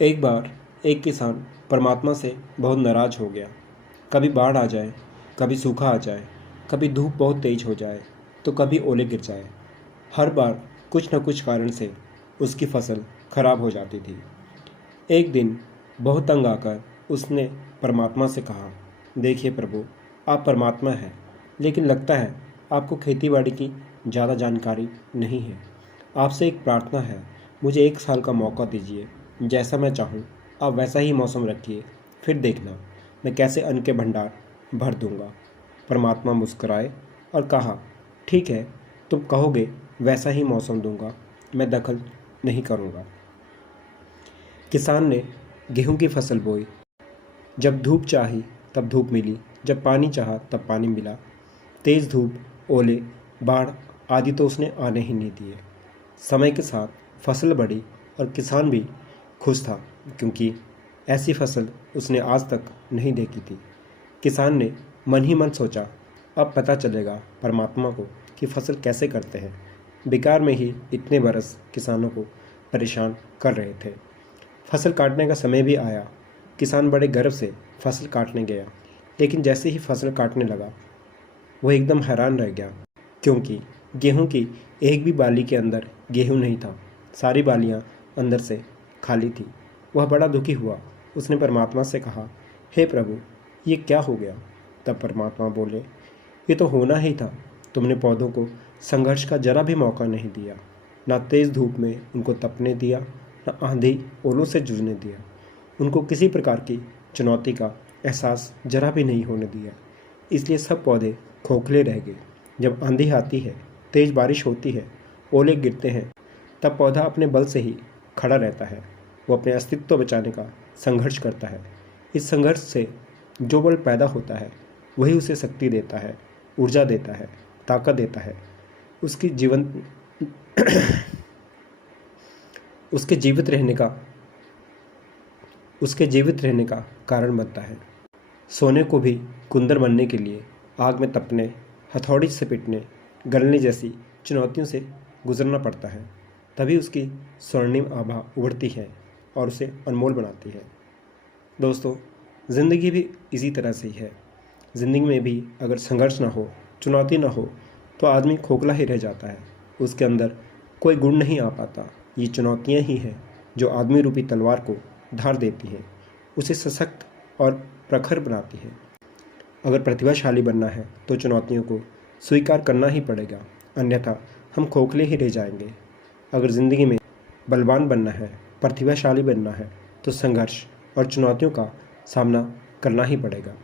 एक बार एक किसान परमात्मा से बहुत नाराज हो गया। कभी बाढ़ आ जाए, कभी सूखा आ जाए, कभी धूप बहुत तेज हो जाए, तो कभी ओले गिर जाए। हर बार कुछ न कुछ कारण से उसकी फसल खराब हो जाती थी। एक दिन बहुत तंग आकर उसने परमात्मा से कहा, देखिए प्रभु, आप परमात्मा हैं, लेकिन लगता है आपको खेतीबाड़ी की ज़्यादा जानकारी नहीं है। आपसे एक प्रार्थना है, मुझे 1 साल का मौका दीजिए। जैसा मैं चाहूँ आप वैसा ही मौसम रखिए, फिर देखना मैं कैसे अन्न के भंडार भर दूंगा। परमात्मा मुस्कुराए और कहा, ठीक है, तुम कहोगे वैसा ही मौसम दूंगा, मैं दखल नहीं करूंगा। किसान ने गेहूं की फसल बोई। जब धूप चाही तब धूप मिली, जब पानी चाहा तब पानी मिला। तेज़ धूप, ओले, बाढ़ आदि तो उसने आने ही नहीं दिए। समय के साथ फसल बढ़ी और किसान भी खुश था, क्योंकि ऐसी फसल उसने आज तक नहीं देखी थी। किसान ने मन ही मन सोचा, अब पता चलेगा परमात्मा को कि फसल कैसे करते हैं। बेकार में ही इतने बरस किसानों को परेशान कर रहे थे। फसल काटने का समय भी आया। किसान बड़े गर्व से फसल काटने गया, लेकिन जैसे ही फसल काटने लगा वह एकदम हैरान रह गया, क्योंकि गेहूं की एक भी बाली के अंदर गेहूं नहीं था। सारी बालियां अंदर से खाली थी। वह बड़ा दुखी हुआ। उसने परमात्मा से कहा, हे प्रभु, ये क्या हो गया? तब परमात्मा बोले, ये तो होना ही था। तुमने पौधों को संघर्ष का जरा भी मौका नहीं दिया। ना तेज़ धूप में उनको तपने दिया, ना आंधी ओलों से जूझने दिया। उनको किसी प्रकार की चुनौती का एहसास जरा भी नहीं होने दिया। इसलिए सब पौधे खोखले रह गए। जब आंधी आती है, तेज़ बारिश होती है, ओले गिरते हैं, तब पौधा अपने बल से ही खड़ा रहता है। वो अपने अस्तित्व बचाने का संघर्ष करता है। इस संघर्ष से जो बल पैदा होता है वही उसे शक्ति देता है, ऊर्जा देता है, ताकत देता है। उसकी जीवन उसके जीवित रहने का उसके जीवित रहने का कारण बनता है। सोने को भी कुंदन बनने के लिए आग में तपने, हथौड़ी से पीटने, गलने जैसी चुनौतियों से गुजरना पड़ता है। तभी उसकी स्वर्णिम आभा उभरती है और उसे अनमोल बनाती है। दोस्तों, ज़िंदगी भी इसी तरह से ही है। ज़िंदगी में भी अगर संघर्ष ना हो, चुनौती ना हो, तो आदमी खोखला ही रह जाता है। उसके अंदर कोई गुण नहीं आ पाता। ये चुनौतियाँ ही हैं जो आदमी रूपी तलवार को धार देती हैं, उसे सशक्त और प्रखर बनाती हैं। अगर प्रतिभाशाली बनना है तो चुनौतियों को स्वीकार करना ही पड़ेगा, अन्यथा हम खोखले ही रह जाएंगे। अगर ज़िंदगी में बलवान बनना है, प्रतिभाशाली बनना है, तो संघर्ष और चुनौतियों का सामना करना ही पड़ेगा।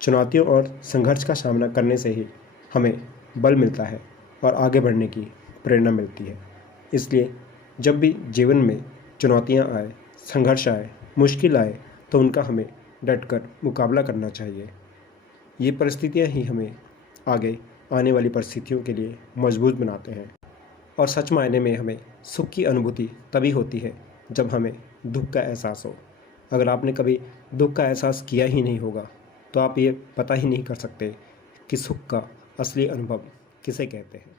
चुनौतियों और संघर्ष का सामना करने से ही हमें बल मिलता है और आगे बढ़ने की प्रेरणा मिलती है। इसलिए जब भी जीवन में चुनौतियाँ आए, संघर्ष आए, मुश्किल आए, तो उनका हमें डटकर मुकाबला करना चाहिए। ये परिस्थितियाँ ही हमें आगे आने वाली परिस्थितियों के लिए मजबूत बनाते हैं। और सच मायने में हमें सुख की अनुभूति तभी होती है जब हमें दुख का एहसास हो। अगर आपने कभी दुख का एहसास किया ही नहीं होगा, तो आप ये पता ही नहीं कर सकते कि सुख का असली अनुभव किसे कहते हैं।